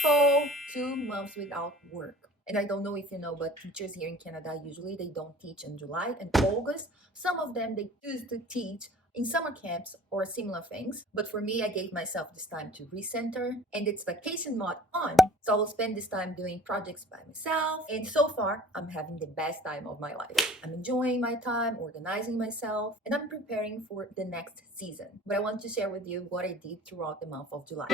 people 2 months without work. And I don't know if you know, but teachers here in Canada usually they don't teach in July and August. Some of them they choose to teach in summer camps or similar things. But for me, I gave myself this time to recenter, and it's vacation mode on. So I will spend this time doing projects by myself. And so far, I'm having the best time of my life. I'm enjoying my time, organizing myself, and I'm preparing for the next season. But I want to share with you what I did throughout the month of July.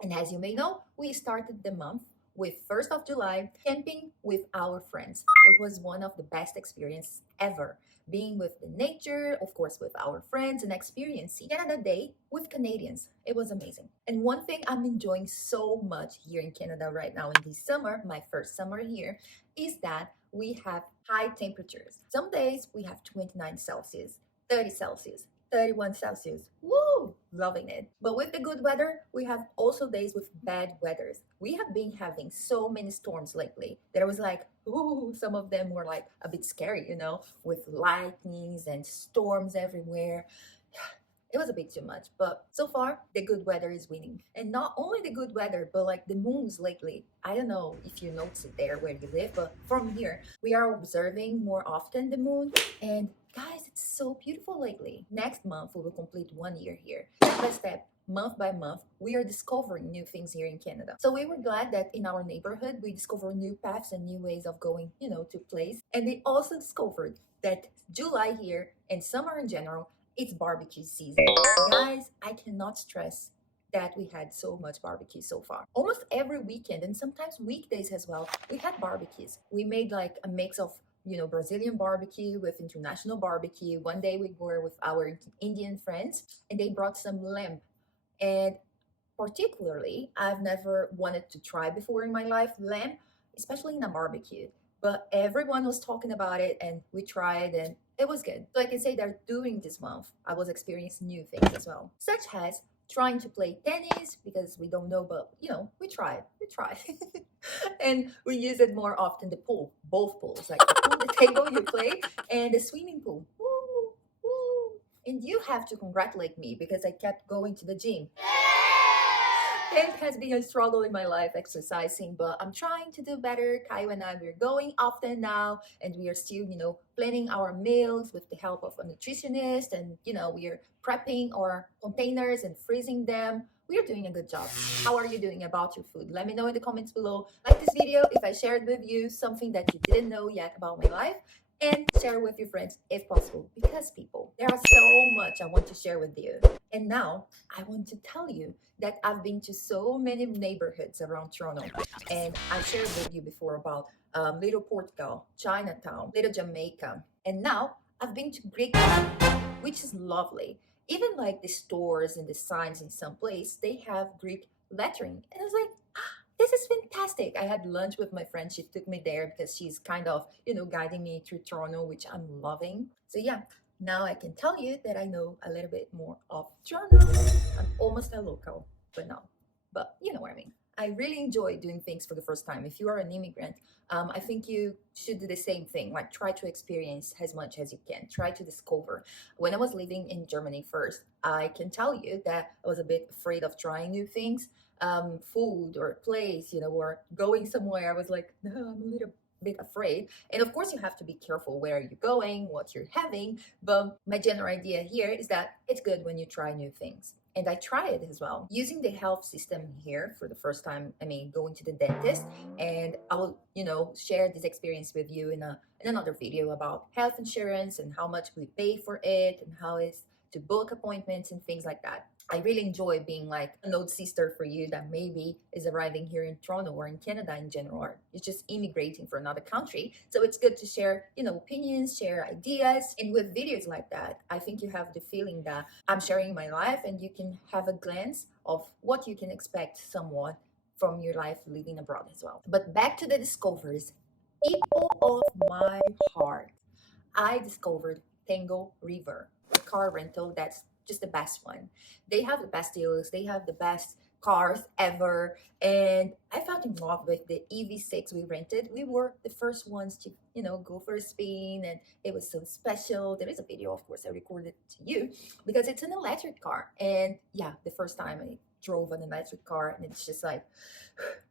And as you may know, we started the month with 1st of July camping with our friends. It was one of the best experiences ever. Being with the nature, of course, with our friends and experiencing Canada Day with Canadians. It was amazing. And one thing I'm enjoying so much here in Canada right now in this summer, my first summer here, is that we have high temperatures. Some days we have 29 Celsius, 30 Celsius, 31 Celsius. Woo! Loving it. But with the good weather, we have also days with bad weathers. We have been having so many storms lately that I was like, ooh, some of them were like a bit scary, with lightnings and storms everywhere. It was a bit too much, but so far the good weather is winning. And not only the good weather, but like the moons lately. I don't know if you notice it there where you live, but from here we are observing more often the moon. And guys, it's so beautiful lately. Next month we will complete 1 year here. Step by step, month by month, we are discovering new things here in Canada. So we were glad that in our neighborhood we discovered new paths and new ways of going, to place. And we also discovered that July here and summer in general, it's barbecue season. Guys, I cannot stress that we had so much barbecue so far. Almost every weekend and sometimes weekdays as well, we had barbecues. We made like a mix of Brazilian barbecue with international barbecue. One day we were with our Indian friends and they brought some lamb. And particularly, I've never wanted to try before in my life lamb, especially in a barbecue. But everyone was talking about it and we tried and it was good. So I can say that during this month, I was experiencing new things as well, such as trying to play tennis because we don't know, but we tried. And we use it more often the pool, both pools, like the pool, the table you play, and the swimming pool. Woo, woo. And you have to congratulate me because I kept going to the gym. It has been a struggle in my life exercising, but I'm trying to do better. Caio and I, we're going often now, and we are still, planning our meals with the help of a nutritionist, and, we are prepping our containers and freezing them. We are doing a good job. How are you doing about your food? Let me know in the comments below. Like this video if I shared with you something that you didn't know yet about my life, and share with your friends if possible, because people, there are so much I want to share with you. And now I want to tell you that I've been to so many neighborhoods around Toronto, and I've shared with you before about Little Portugal, Chinatown, Little Jamaica, and now I've been to Greek, which is lovely. Even like the stores and the signs in some place, they have Greek lettering, and I was like, this is fantastic. I had lunch with my friend. She took me there because she's kind of, guiding me through Toronto, which I'm loving. So yeah, now I can tell you that I know a little bit more of Toronto. I'm almost a local, but no. But you know what I mean. I really enjoy doing things for the first time. If you are an immigrant, I think you should do the same thing. Like try to experience as much as you can. Try to discover. When I was living in Germany first, I can tell you that I was a bit afraid of trying new things, food or place, or going somewhere. I was like, no, I'm a little bit afraid. And of course, you have to be careful where you're going, what you're having. But my general idea here is that it's good when you try new things. And I try it as well. Using the health system here for the first time, going to the dentist, and I will, share this experience with you in another video about health insurance and how much we pay for it and how it's to book appointments and things like that. I really enjoy being like an old sister for you that maybe is arriving here in Toronto or in Canada in general, or is just immigrating for another country. So it's good to share, opinions, share ideas. And with videos like that, I think you have the feeling that I'm sharing my life and you can have a glance of what you can expect somewhat from your life living abroad as well. But back to the discoveries. People of my heart. I discovered Tango River, a car rental that's just the best one. They have the best deals, they have the best cars ever. And I fell in love with the EV6 we rented. We were the first ones to, go for a spin, and it was so special. There is a video, of course, I recorded to you because it's an electric car. And yeah, the first time I drove an electric car, and it's just like,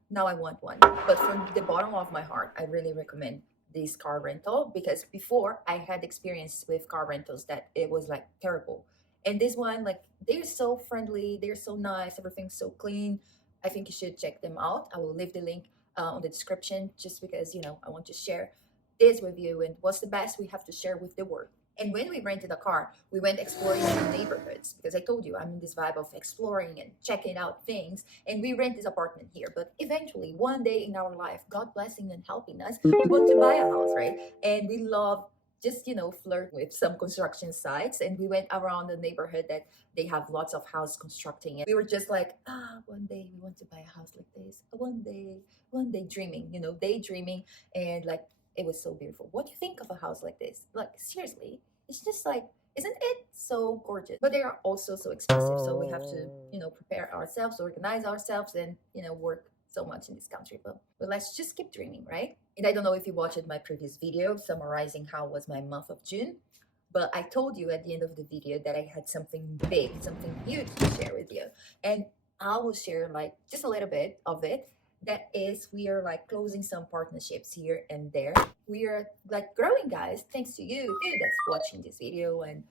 now I want one. But from the bottom of my heart, I really recommend this car rental because before I had experience with car rentals that it was like terrible. And this one, like, they're so friendly, they're so nice, everything's so clean. I think you should check them out. I will leave the link on the description just because, I want to share this with you and what's the best we have to share with the world. And when we rented a car, we went exploring some neighborhoods because I told you I'm in this vibe of exploring and checking out things. And we rent this apartment here. But eventually, one day in our life, God blessing and helping us, we want to buy a house, right? And we love just flirt with some construction sites, and we went around the neighborhood that they have lots of house constructing, and we were just like, one day we want to buy a house like this, one day dreaming, daydreaming. And like, it was so beautiful. What do you think of a house like this? Like, seriously, it's just like, isn't it so gorgeous? But they are also so expensive, so we have to prepare ourselves, organize ourselves, and work so much in this country. But let's just keep dreaming, right? And I don't know if you watched my previous video summarizing how was my month of June, but I told you at the end of the video that I had something big, something huge to share with you. And I will share like just a little bit of it. That is, we are like closing some partnerships here and there. We are like growing, guys, thanks to you that's watching this video, and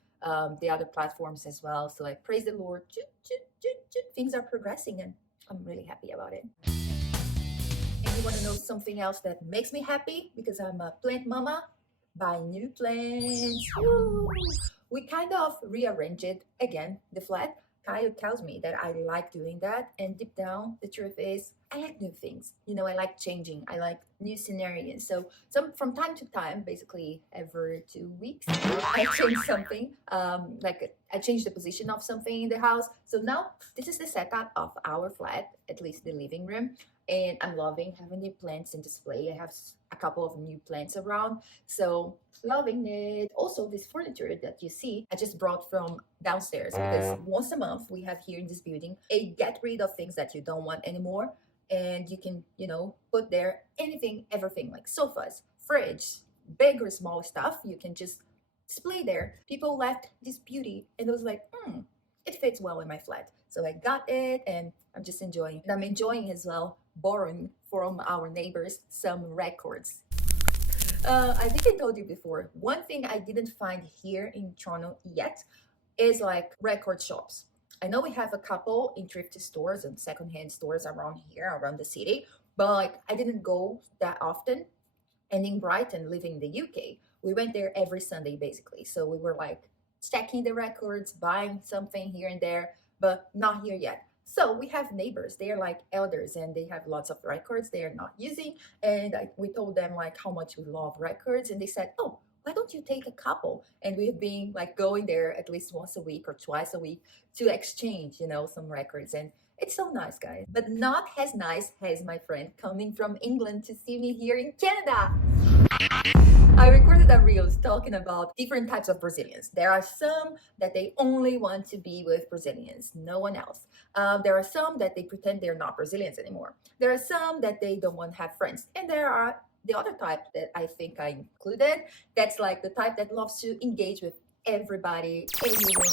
the other platforms as well. So I praise the Lord. Things are progressing, and I'm really happy about it. And you want to know something else that makes me happy? Because I'm a plant mama, buy new plants. Woo! We kind of rearrange it again, the flat. Kyle tells me that I like doing that, and deep down, the truth is, I like new things. I like changing. I like new scenarios. So from time to time, basically every 2 weeks, I change something. Like I change the position of something in the house. So now this is the setup of our flat, at least the living room. And I'm loving having the plants in display. I have a couple of new plants around, so loving it. Also, this furniture that you see, I just brought from downstairs because once a month we have here in this building a get rid of things that you don't want anymore, and you can put there anything, everything, like sofas, fridge, big or small stuff. You can just display there. People left this beauty, and it was like, it fits well in my flat. So I got it, and I'm just enjoying. And I'm enjoying as well borrowing from our neighbors some records. I think I told you before, one thing I didn't find here in Toronto yet is like record shops. I know we have a couple in thrift stores and secondhand stores around here, around the city, but like I didn't go that often. And in Brighton, living in the UK, we went there every Sunday basically. So we were like checking the records, buying something here and there, but not here yet. So we have neighbors, they are like elders, and they have lots of records they are not using. And we told them like how much we love records, and they said, oh, why don't you take a couple? And we've been like going there at least once a week or twice a week to exchange, some records. And it's so nice, guys. But not as nice as my friend coming from England to see me here in Canada. I recorded a reels talking about different types of Brazilians. There are some that they only want to be with Brazilians, no one else. There are some that they pretend they're not Brazilians anymore. There are some that they don't want to have friends. And there are the other type that I think I included. That's like the type that loves to engage with everybody, anyone,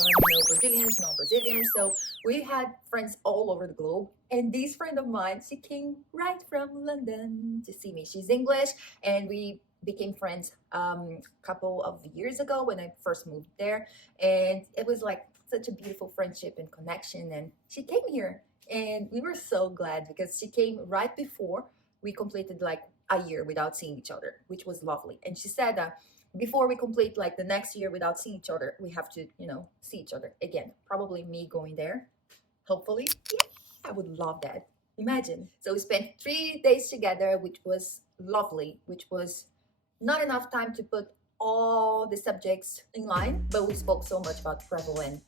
Brazilians, non-Brazilians. So we had friends all over the globe. And this friend of mine, she came right from London to see me. She's English, and we became friends a couple of years ago when I first moved there. And it was like such a beautiful friendship and connection. And she came here, and we were so glad because she came right before we completed like a year without seeing each other, which was lovely. And she said that before we complete like the next year without seeing each other, we have to, see each other again. Probably me going there, hopefully. Yeah, I would love that. Imagine. So we spent 3 days together, which was lovely, which was not enough time to put all the subjects in line, but we spoke so much about travel, and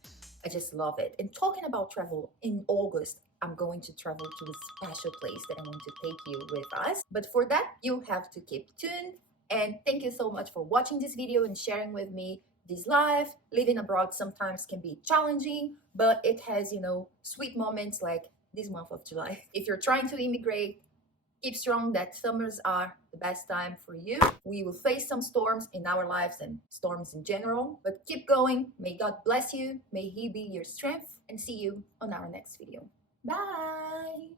I just love it. And talking about travel, in August, I'm going to travel to a special place that I want to take you with us. But for that, you have to keep tuned. And thank you so much for watching this video and sharing with me this life. Living abroad sometimes can be challenging, but it has, sweet moments like this month of July. If you're trying to immigrate, keep strong that summers are the best time for you. We will face some storms in our lives and storms in general, but keep going. May God bless you. May He be your strength, and see you on our next video. Bye.